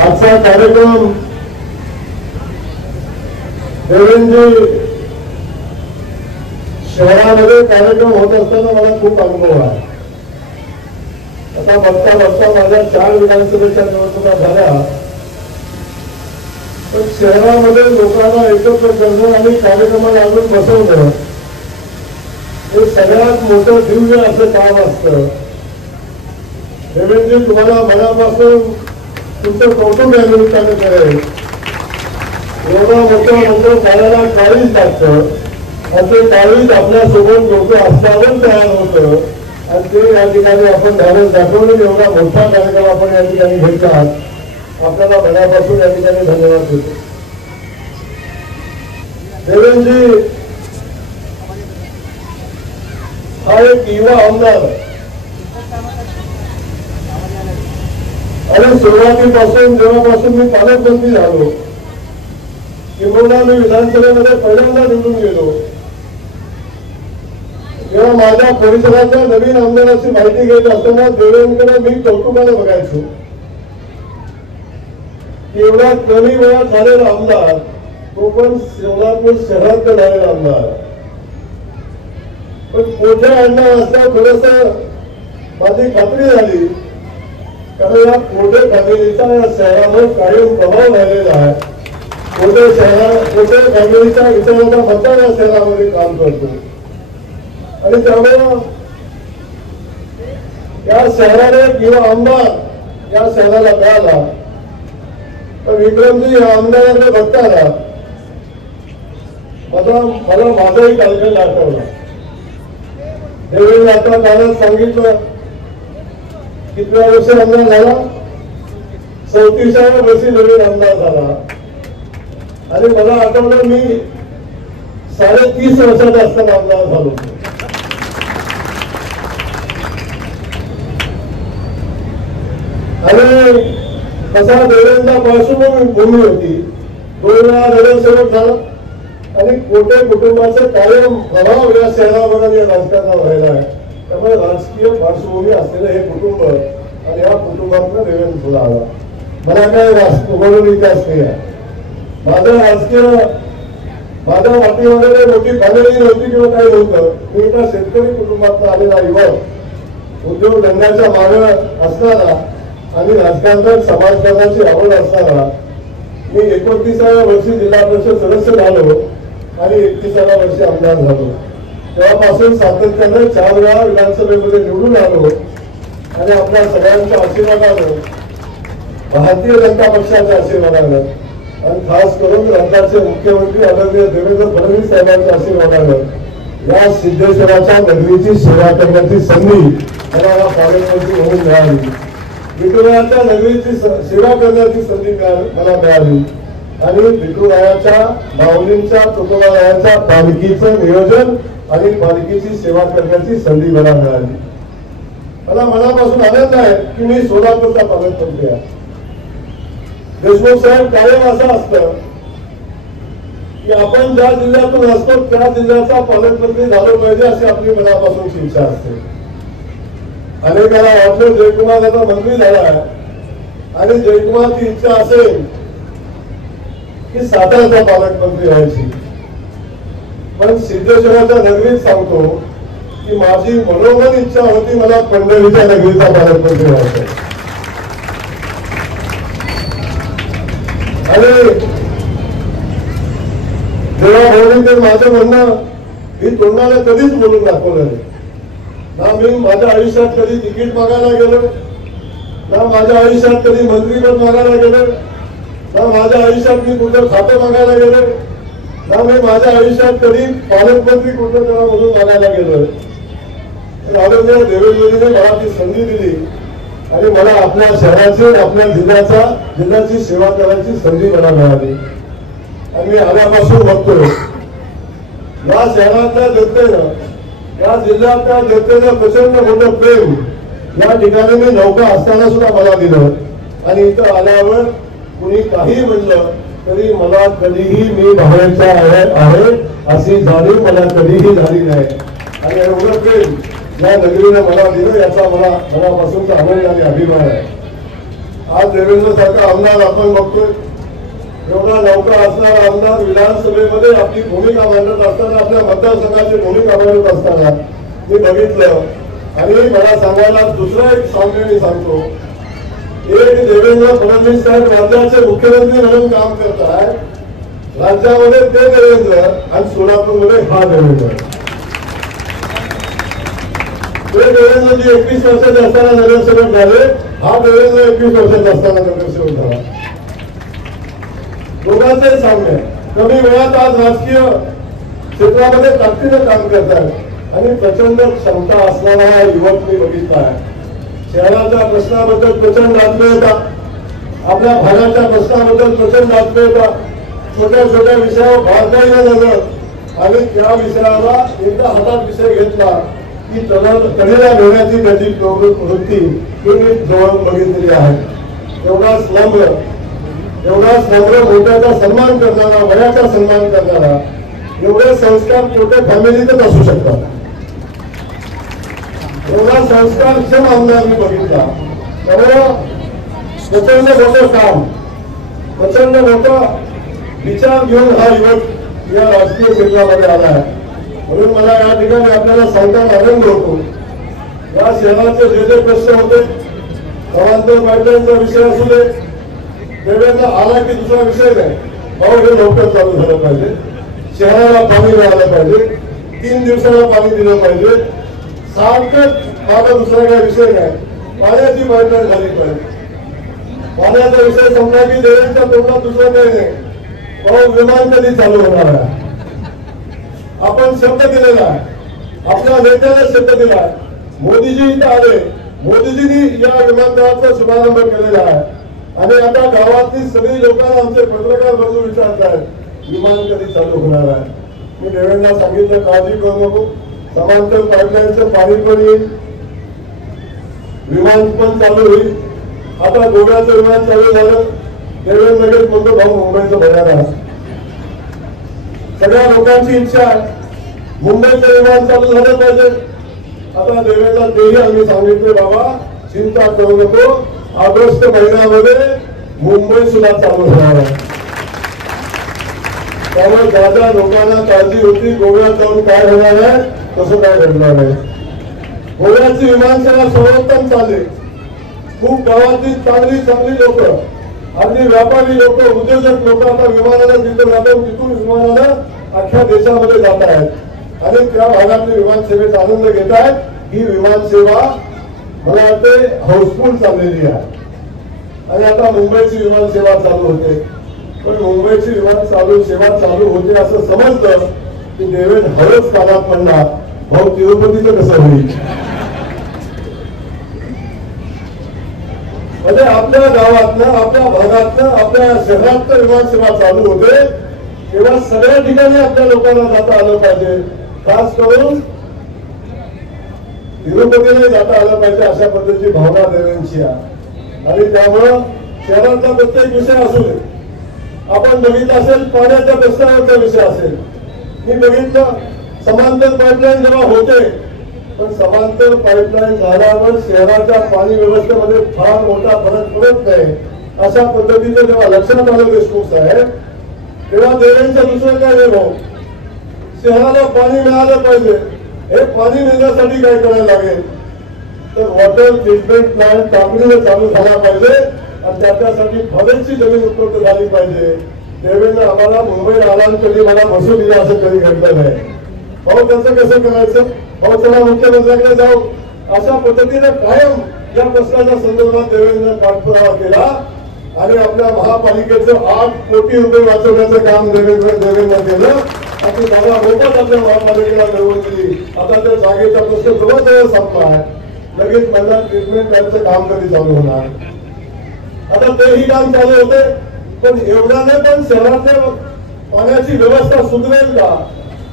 आजचा कार्यक्रम देवेंद्रजी शहरामध्ये कार्यक्रम होत असताना मला खूप अनुभव आहे. आता बघता बघता माझ्या 4 विधानसभेच्या निवडणुका झाल्या, पण शहरामध्ये लोकांना एकत्र करणं आणि कार्यक्रमाला आणून बसवणं हे सगळ्यात मोठं दिव्य असं काम असतं. देवेंद्रजी, तुम्हाला मनापासून तुमचं कौतुक या निमित्तानं करेल. एवढं मोठं मोठं करायला काळीच लागतं, आणि ते काळीच आपल्यासोबत लोक असल्यावर तयार होतं, आणि ते या ठिकाणी आपण धावून दाखवलं. एवढा मोठा कार्यक्रम आपण या ठिकाणी घेतला, आपल्याला मनापासून या ठिकाणी धन्यवाद देतो. देवेंद्रजी हा एक युवा आमदार आणि सुरुवातीपासून जेव्हापासून मी पालकमंत्री झालो, किंबहुना मी विधानसभेमध्ये पहिल्यांदा निवडून गेलो, तेव्हा माझ्या परिसराच्या नवीन आमदाराची माहिती घेत असताना देवेंद्रकडे मी कौतुकाने बघायचो. एवढ्या कमी वेळात झालेला आमदार, तो पण सोलापूर शहरात झालेला आमदार. पण मोठे अण्णा असल्यावर थोडस माझी खात्री झाली, कारण या मोठे फॅमिलीचा या शहरावर कायम प्रभाव राहिलेला आहे. मोठे फॅमिलीच्या विचाराचा मतदार या शहरामध्ये काम करतो, आणि त्यामुळे या शहराने किंवा आमदार या शहराला मिळाला. तर विक्रमजी या आमदाराकडे बघताना मला माझाही कालखंड आठवला. देवेंद्र आता कालच सांगितलं कितव्या वर्षी आमदार झाला, 34व्या वर्षी नवीन आमदार झाला. आणि मला आठवलं मी 30.5 वर्षाचा असताना आमदार झालो. आणि कसा देवेंद्रचा पार्श्वभूमी होती, 2 वेळा नगरसेवक झाला, आणि कोटे कुटुंबाचं कायम प्रभाव या शहरावर आणि या राजकारणावर राहिला आहे. त्यामुळे राजकीय पार्श्वभूमी असलेलं हे कुटुंब, आणि या कुटुंबातून देवेंद्र पुढे आला. मला काय उघडून इतिहास नाही आहे. माझं राजकीय माझ्या वाटेमध्ये मोठी फॅमिली नव्हती किंवा काही नव्हतं. मी एका शेतकरी कुटुंबातून आलेला युवक, उद्योगधंद्याच्या मागे असणारा आणि राजकारणात समाजकारणाची आवड असणारा. मी 29व्या वर्षी जिल्हा परिषद सदस्य झालो आणि 31व्या वर्षी आमदार झालो. तेव्हापासून सातत्याने 4 वेळा विधानसभेमध्ये निवडून आलो, आणि आपल्या सगळ्यांच्या आशीर्वादानं, भारतीय जनता पक्षाच्या आशीर्वादानं, आणि खास करून राज्याचे मुख्यमंत्री आदरणीय देवेंद्र फडणवीस साहेबांच्या आशीर्वादानं या सिद्धेश्वराच्या नगरीची सेवा करण्याची संधी मला पालकमंत्री म्हणून मिळाली. विठुरायाच्या नगरीची सेवा करण्याची संधी मला मिळाली, आणि विठुरायाच्या माऊलींच्या तुकोबारायांच्या पालखीचं नियोजन आणि पालखीची सेवा करण्याची संधी मला मिळाली. मला मनापासून आनंद आहे की मी सोलापूरचा पालकमंत्री आहे. देशमुख साहेब, कायम असं असतं की आपण ज्या जिल्ह्यातून असतो त्या जिल्ह्याचा पालकमंत्री झालो पाहिजे अशी आपली मनापासून इच्छा असते. अनेकांना वाटलं जयकुमार आता मंत्री झाला आहे, आणि जयकुमारची इच्छा असेल की साताऱ्याचा पालकमंत्री व्हायची. पण सिद्धेश्वराच्या नगरीत सांगतो की माझी मनोमन इच्छा होती मला पंढरीच्या नगरीचा पालकमंत्री व्हायचा. आणि जेव्हा भाऊनी ते माझं म्हणणं मी तोंडाला कधीच बोलून दाखवलं नाही. ना मी माझ्या आयुष्यात कधी तिकीट मागायला गेलो, ना माझ्या आयुष्यात कधी मंत्रीपद मागायला गेलो, ना माझ्या आयुष्यात मी कुठं खातं मागायला गेलो, ना मी माझ्या आयुष्यात कधी पालकमंत्री कुठं त्याला म्हणून मागायला गेलो. आदरणीय देवेंद्रजीने मला ती संधी दिली, आणि मला आपल्या शहराची, आपल्या जिल्ह्याची सेवा करायची संधी मला मिळाली. आणि मी आल्यापासून बघतो या शहरातल्या जनतेनं, या जिल्ह्यातल्या जनतेनं प्रचंड मोठं प्रेम या ठिकाणी मी नौका असताना सुद्धा मला दिलं. आणि इथं आल्यावर कुणी काही म्हणलं तरी मला कधीही मी बाहेरचा आहे अशी जाणीव मला कधीही झाली नाही. आणि एवढं प्रेम या नगरीने मला दिलं याचा मला मनापासूनचा आनंद आणि अभिमान आहे. आज देवेंद्र सारखा आमदार आपण बघतोय, एवढा नौका असणारा आमदार विधानसभेमध्ये आपली भूमिका मांडत असताना, आपल्या मतदारसंघाची भूमिका मांडत असताना मी बघितलं. आणि मला सांगायला दुसरा एक साम्य मी सांगतो, एक देवेंद्र फडणवीस साहेब राज्याचे मुख्यमंत्री म्हणून काम करताय, राज्यामध्ये ते देवेंद्र आणि सोलापूरमध्ये हा देवेंद्र. ते देवेंद्र जे 21 वर्षाचे असताना नगरसेवक झाले, हा देवेंद्र 21 वर्षाचा असताना नगरसेवक झाला. दोघांचे साम्य. कमी वेळात आज राजकीय क्षेत्रामध्ये ताकदीने काम करतात आणि प्रचंड क्षमता असणारा हा युवक मी बघितला आहे. शहराच्या प्रश्नाबद्दल प्रचंड आत्मे येतात, आपल्या भागाच्या प्रश्नाबद्दल प्रचंड आत्मे येतात, छोट्या छोट्या विषयावर बारकाईने नजर, आणि त्या विषयाला एकदा हातात विषय घेतला की तडीला घेण्याची त्याची प्रवृत्ती मी जवळ बघितलेली आहे. एवढा नम्र मोठ्याचा सन्मान करणारा, वयाचा सन्मान करणारा, एवढे संस्कार छोट्या फॅमिलीतच असू शकतात. एवढा संस्कारक्षम आमदार मी बघितला. त्यामुळे प्रचंड मोठं काम, प्रचंड मोठा विचार घेऊन हा युवक या राजकीय क्षेत्रामध्ये आला आहे. म्हणून मला या ठिकाणी आपल्याला सांगताना आनंद होतो, या शहराचे जे जे प्रश्न होते, समांतर पाईपलाईनचा विषय असू दे, देवेंद्र आला की दुसरा विषय नाही, भाऊ हे लवकर चालू झालं पाहिजे, शहराला पाणी मिळालं पाहिजे, 3 दिवसाला पाणी दिलं पाहिजे, सारखंच माझा दुसरा काही विषय नाही, पाण्याची पाईपलाईन झाली पाहिजे. पाण्याचा विषय संपला की देवेंद्रच्या तोंडात दुसरं काही नाही, भाऊ विमान कधी चालू होणार आहे. आपण शब्द दिलेला आहे, आपल्या नेत्याने शब्द दिला आहे. मोदीजी इथं आले, मोदीजींनी या विमानतळाचा शुभारंभ केलेला आहे. आणि आता गावातली सगळी लोकांना आमचे पत्रकार बंधू विचारतात विमान कधी चालू होणार आहे. मी देवेंद्रला सांगितलं काळजी करू नको, समांतर पाईपलाईनचं पाणी पण येईल, विमान पण चालू होईल. आता गोव्याचं विमान चालू झालं, देवेंद्र लगेच कोणतं भाऊ मुंबईचं बघायला. सगळ्या लोकांची इच्छा आहे मुंबईचं विमान चालू झालं पाहिजे. आता देवेंद्र तेही आम्ही सांगितले बाबा चिंता करू नको, ऑगस्ट महिन्यामध्ये मुंबई सुद्धा चालू होणार आहे. त्यामुळे ज्या ज्या लोकांना काळजी होती गोव्यात जाऊन काय होणार आहे तसं काय घडणार नाही. गोव्याची विमानसेवा सर्वोत्तम चालली. खूप गावातली चांगली चांगली लोक, अगदी व्यापारी लोक, उद्योजक लोक आता विमानानं तिथं जातात, तिथून विमानानं अख्ख्या देशामध्ये जात आहेत आणि त्या भागातली विमानसेवेचा आनंद घेत आहेत. ही विमानसेवा मला वाटते हाऊसफुल चाललेली आहे आणि आता मुंबईची विमानसेवा चालू होते. पण मुंबईची सेवा चालू होते असं समजतं की देवेंद्र हळूच कानात पडला, भाऊ तिरुपतीचं कसं होईल. म्हणजे आपल्या गावातनं, आपल्या भागातनं, आपल्या शहरातनं विमानसेवा चालू होते तेव्हा सगळ्या ठिकाणी आपल्या लोकांना जाता आलं पाहिजे. खास करून तिरुपतीला जाता आलं पाहिजे अशा पद्धतीची भावना देवेंद्रची आहे. आणि त्यामुळं शहरातला प्रत्येक विषय असू दे, आपण बघितलं असेल पाण्याच्या प्रश्नावरचा विषय असेल, मी बघितलं समांतर पाईपलाईन जेव्हा होते, पण समांतर पाईपलाईन झाल्यावर शहराच्या पाणी व्यवस्थेमध्ये फार मोठा फरक पडत नाही अशा पद्धतीने जेव्हा लक्षात आलं देशमुख साहेब, तेव्हा देवेंद्रचं दुसरं काय नाही, भाऊ शहराला पाणी मिळालं पाहिजे. हे पाणी मिळण्यासाठी काय करायला लागेल तर वॉटर ट्रीटमेंट प्लांट तातडीने चालू झाला पाहिजे आणि त्याच्यासाठी फॉरेस्टची जमीन उपलब्ध झाली पाहिजे. देवेंद्र आम्हाला मुंबईला आला कधी मला बसू दिला असं कधी घडलं नाही. भाऊ त्याचं कसं करायचं, भाऊ चला मुख्यमंत्र्यांकडे जाऊ अशा पद्धतीने कायम या प्रश्नाच्या संदर्भात देवेंद्र पाठपुरावा केला आणि आपल्या महापालिकेचं 8 कोटी रुपये वाचवण्याचं काम देवेंद्र केलं. आणि जागा मोफत आपल्या महापालिकेला मिळवून दिली. आता त्या जागेचा प्रश्न जवळजवळ संपला आहे. लगेच मला ट्रीटमेंट प्लॅनचं काम कधी चालू होणार. आता तेही काम चालू होते, पण एवढ्याने पण शहरातल्या पाण्याची व्यवस्था सुधरेल का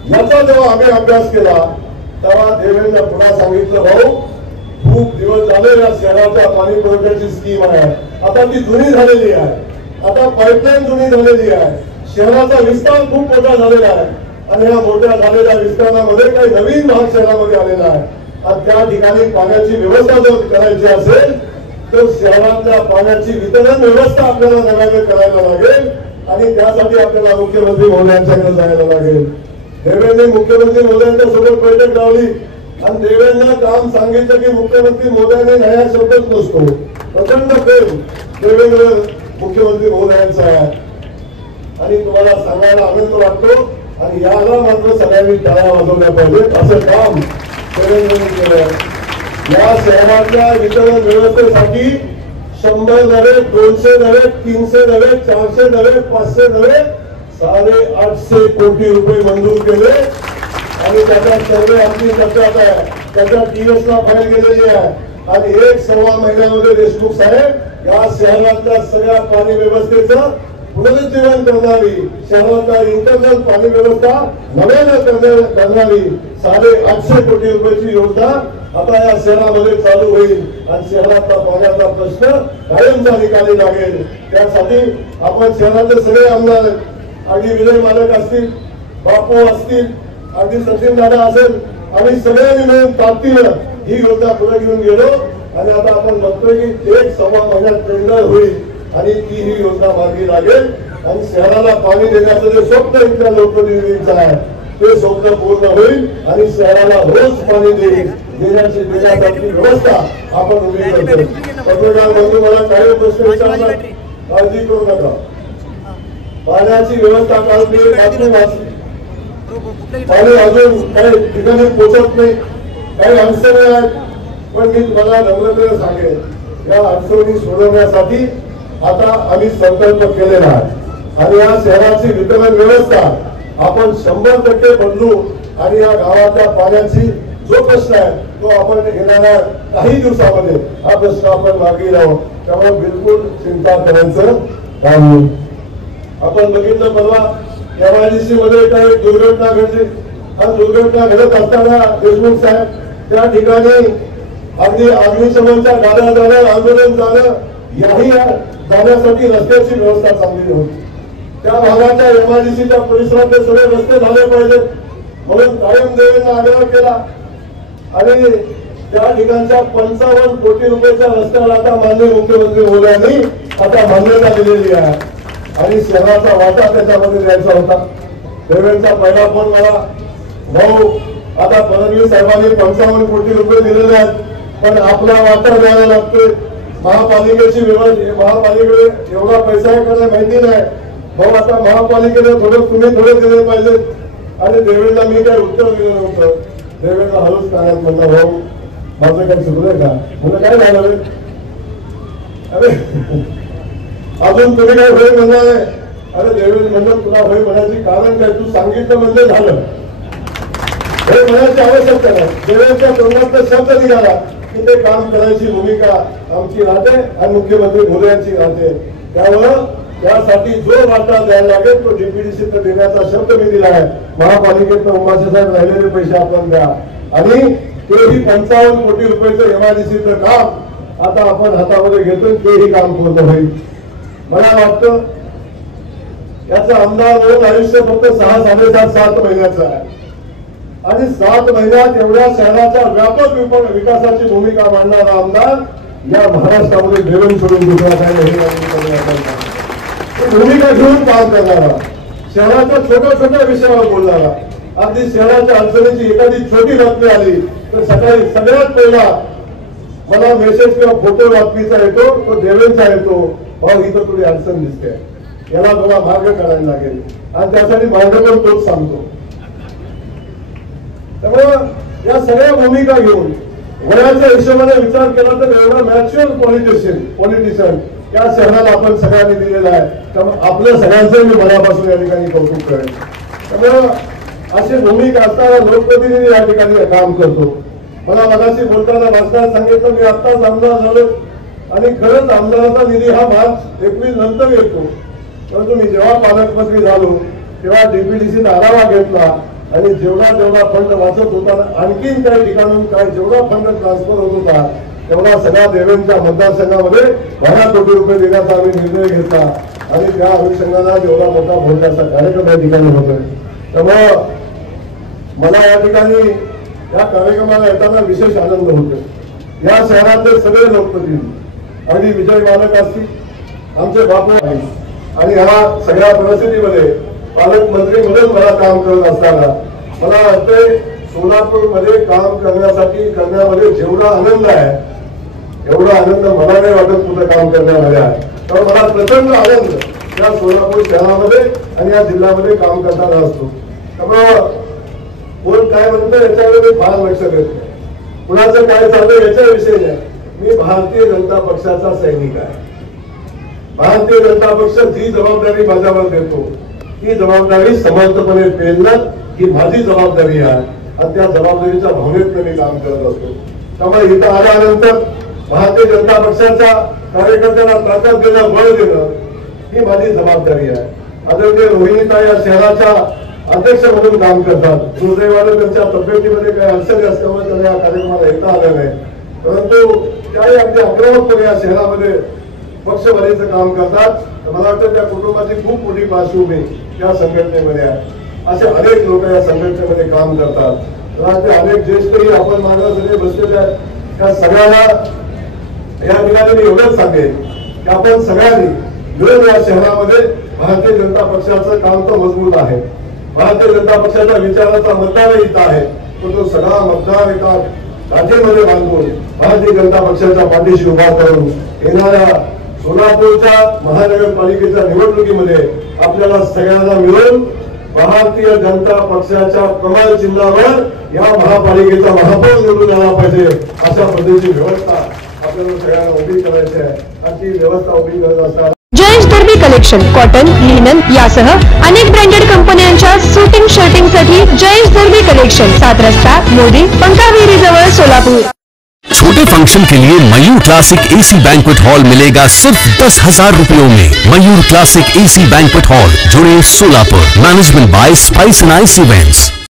याचा जेव्हा आम्ही अभ्यास केला तेव्हा देवेंद्र पुन्हा सांगितलं भाऊ खूप दिवस झाले या शहराच्या पाणी पुरवठ्याची स्कीम आहे, आता ती जुनी झालेली आहे, आता पाईपलाईन जुनी झालेली आहे, शहराचा विस्तार खूप मोठा झालेला आहे आणि या मोठ्या झालेल्या विस्तारामध्ये काही नवीन भाग शहरामध्ये आलेला आहे आणि त्या ठिकाणी पाण्याची व्यवस्था जर करायची असेल तर शहरातल्या पाण्याची वितरण व्यवस्था आपल्याला नव्याने करायला लागेल आणि त्यासाठी आपल्याला मुख्यमंत्री महोदयांच्याकडे जायला लागेल. देवेंद्र मुख्यमंत्री महोदयांच्या सोबत बैठक लावली आणि देवेंद्र काम सांगितलं की मुख्यमंत्री महोदयांनी नया शब्दच नसतो. प्रचंड प्रेम देवेंद्र मुख्यमंत्री महोदयांचा आहे आणि तुम्हाला सांगायला आनंद वाटतो आणि याला मात्र सगळ्यांनी टाळ्या वाजवल्या पाहिजेत. असं काम देवेंद्रने केलं. या शहरातल्या वितरण व्यवस्थेसाठी 100 नव्हे, 200 नव्हे, 300 नव्हे, 400 नव्हे, 500 नव्हे, 850 कोटी रुपये मंजूर केले आणि त्याचा सर्वे आमची चर्चा आहे. त्याच्या टीएसला फाईल केलेली आहे आणि 1-1.25 महिन्यामध्ये देशमुख साहेब या शहरातल्या सगळ्या पाणी व्यवस्थेचं पुनरुज्जीवन करणारी, शहरातल्या इंटरनल पाणी व्यवस्था नव्यानं करणारी 850 कोटी रुपयाची योजना आता या शहरामध्ये चालू होईल आणि शहरातला पाण्याचा प्रश्न कायमचा निकाली लागेल. त्यासाठी आपण शहरातले सगळे आमदार, अगदी विजय मालक असतील, बापू असतील, अगदी सचिन दादा असेल, आम्ही सगळ्यांनी मिळून ताकदीनं ही योजना पुढे घेऊन गेलो आणि आता आपण बघतोय की 1-1.25 महिन्यात टेंडर होईल आणि ती ही योजना मार्गी लागेल आणि शहराला पाणी देण्याचं जे स्वप्न इथल्या लोकप्रतिनिधींचं आहे ते स्वप्न पूर्ण होईल आणि शहराला रोज पाणी देण्यासाठी व्यवस्था आपण उभी करतो. पत्रकार बंधू मला काही प्रश्न विचारतात, काळजी करू नका. पाण्याची व्यवस्था काल मी बातमी वाचली, पाणी अजून काही ठिकाणी पोचत नाही, काही अडचणी आहेत, पण मी तुम्हाला नम्रतेने सांगेन या अडचणी सोडवण्यासाठी आता आम्ही संकल्प केलेला आहे आणि या शहराची वितरण व्यवस्था आपण 100% बदलू आणि या गावाच्या पाण्याची जो प्रश्न आहे तो आपण येणाऱ्या काही दिवसामध्ये हा प्रश्न आपण मार्गी लावू. त्यामुळे बिलकुल चिंता करायचं काम नाही. आपण बघितलं परवा MIDC मध्ये काही दुर्घटना घडली आणि दुर्घटना घडत असताना देशमुख साहेब त्या ठिकाणी अगदी अग्निशमनच्या गाड्या जाणं, आंदोलन जाणं, याही जाण्यासाठी रस्त्याची व्यवस्था चांगली होती. त्या भागाच्या MIDCच्या परिसरातले सगळे रस्ते झाले पाहिजेत म्हणून कायम देवेंना आग्रह केला आणि त्या ठिकाणच्या 55 कोटी रुपयाच्या रस्त्याला आता माननीय मुख्यमंत्री महोदयांनी आता मान्यता दिलेली आहे आणि शहराचा वाटा त्याच्यामध्ये द्यायचा होता. देवेंचा पहिला फोन मला, भाऊ आता फडणवीस साहेबांनी 55 कोटी रुपये दिलेले आहेत पण आपला वाटा द्यायला लागतोय. महापालिकेची महापालिकेकडे एवढा पैसा आहे का माहिती नाही भाऊ, आता महापालिकेने तुम्ही थोडे दिले पाहिजे. आणि देवेंद्रला मी काही उत्तर दिलं नव्हतं. देवेंद्र हळूच कानात म्हणला, भाऊ माझं काही चुकलंय का? म्हणलं काय झालं रे? अरे अजून तुम्ही काय होय म्हणणार आहे? अरे देवेंद्र म्हणलं तुला होय म्हणायची कारण काय? तू सांगितलं म्हणजे झालं. होय म्हणायची आवश्यकता नाही. देवेंद्रच्या तोंडात शब्द निघाला की ते काम करायची भूमिका आमची राहते आणि मुख्यमंत्री महोदयांची राहते. त्यामुळं त्यासाठी जो वाटा द्यायला लागेल तो DPDC देण्याचा शब्द मी दिला आहे. महापालिकेत उमाशे साहेब राहिलेले पैसे आपण द्या आणि तेही 55 कोटी रुपयाचं MIDCचं काम आता आपण हातामध्ये घेतोय, तेही काम पूर्ण होईल. मला वाटतं याचं आमदार म्हणून आयुष्य फक्त 6-7.5 महिन्याचं आहे आणि 7 महिन्यात एवढ्या शहराच्या व्यापक विकासाची भूमिका मांडणारा आमदार या महाराष्ट्रामध्ये देवेंद्र सोडून दुसरा काय भूमिका घेऊन काम करणारा, शहराच्या छोट्या विषयावर बोलणारा, अगदी शहराच्या अडचणीची एखादी छोटी बातमी आली तर सकाळी सगळ्यात पहिला मला मेसेज किंवा फोटो बातमीचा येतो, तो देवेंद्रचा येतो, भाऊ इथं थोडी अडचण दिसते, याला थोडा मार्ग काढायला लागेल आणि त्यासाठी मार्ग पण तोच सांगतो. त्यामुळे या सगळ्या भूमिका घेऊन वयाच्या हिशोबाने विचार केला तर एवढा मॅच्युअर पॉलिटिशियन या शहराला आपण सगळ्यांनी दिलेला आहे. त्यामुळे आपल्या सगळ्यांचं मी मनापासून या ठिकाणी कौतुक करेन. त्यामुळे अशी भूमिका असताना लोकप्रतिनिधी या ठिकाणी काम करतो. मला मगाशी बोलताना भाषणात सांगितलं मी आत्ताच आमदार झालो आणि खरंच आमदाराचा निधी हा मार्च एप्रिल नंतर येतो. परंतु मी जेव्हा पालकमंत्री झालो तेव्हा DPDCत आढावा घेतला आणि जेवढा फंड वाचत होता आणखीन काही ठिकाणून काय जेवढा फंड ट्रान्सफर होत होता तेवढा सगळ्या देवेंद्रच्या मतदारसंघामध्ये 12 कोटी रुपये देण्याचा आम्ही निर्णय घेतला आणि त्या अनुषंगाने जेवढा मोठा भोजनाचा कार्यक्रम या ठिकाणी होतोय. त्यामुळं मला या ठिकाणी या कार्यक्रमाला येताना विशेष आनंद होतो. या शहरातले सगळे लोकप्रतिनिधी अगदी विजय मालक असतील, आमचे बापू आहेत आणि ह्या सगळ्या परिस्थितीमध्ये पालकमंत्री म्हणून मला काम करत असताना मला वाटतंय सोलापूरमध्ये काम करण्यामध्ये जेवढा आनंद आहे एवढा आनंद मला नाही वाटत कुठं काम करण्यामध्ये आहे. तर मला प्रचंड आनंद या सोलापूर शहरामध्ये आणि या जिल्ह्यामध्ये काम करताना असतो. त्यामुळं कोण काय म्हणतं याच्याकडे मी फार लक्ष देत नाही, कुणाचं काय चाललं याच्याविषयी नाही. मी भारतीय जनता पक्षाचा सैनिक आहे. भारतीय जनता पक्ष जी जबाबदारी माझ्यावर देतो ती जबाबदारी समर्थपणे पेलणं ही माझी जबाबदारी आहे आणि त्या जबाबदारीच्या भावनेतून मी काम करत असतो. त्यामुळे इथं आल्यानंतर भारतीय जनता पक्षाच्या कार्यकर्त्यांना ताकद देणं, बळ देणं ही माझी जबाबदारी आहे. आदरणीय रोहिणीताई या शहराच्या अध्यक्ष म्हणून काम करतात. दुर्दैवाने त्यांच्या तब्येतीमध्ये काही अडचणी असल्यामुळे त्यांना या कार्यक्रमाला येता आलं नाही, परंतु त्याही अगदी आक्रमकपणे या शहरामध्ये पक्षवारीचं काम करतात. मला वाटतं त्या कुटुंबाची खूप मोठी पार्श्वभूमी या संघटनेमध्ये आहे. असे अनेक लोक या संघटनेमध्ये काम करतात. मला वाटतं अनेक ज्येष्ठही आपण मागे सगळे बसलेले आहेत. त्या सगळ्यांना या ठिकाणी मी एवढंच सांगेन की आपण सगळ्यांनी मिळून या शहरामध्ये भारतीय जनता पक्षाचं काम तर मजबूत आहे. भारतीय जनता पक्षाच्या विचाराचा मतदार इथं आहे, पण तो सगळा मतदार एका राज्यामध्ये बांधून भारतीय जनता पक्षाच्या पाठीशी उभा करून येणाऱ्या सोलापूरच्या महानगरपालिकेच्या निवडणुकीमध्ये आपल्याला सगळ्यांना मिळून भारतीय जनता पक्षाच्या कमळ चिन्हावर या महापालिकेचा महापौर निवडून आला पाहिजे अशा पद्धतीची व्यवस्था आपल्याला सगळ्यांना उभी करायची आहे. आणि ती व्यवस्था उभी करत असताना जयेश दर्बी कलेक्शन कॉटन, लिनन यासह अनेक ब्रँडेड कंपन्यांच्या सूटिंग शर्टिंग साठी जयेश दर्बी कलेक्शन, 7 रस्ता मोदी पंकाविरी जवळ सोलापूर. छोटे फंक्शन के लिए Mayur classic AC banquet hall मिलेगा सिर्फ 10,000 रुपयों में. Mayur classic AC banquet hall, Jule Solapur. Management by spice and ice events.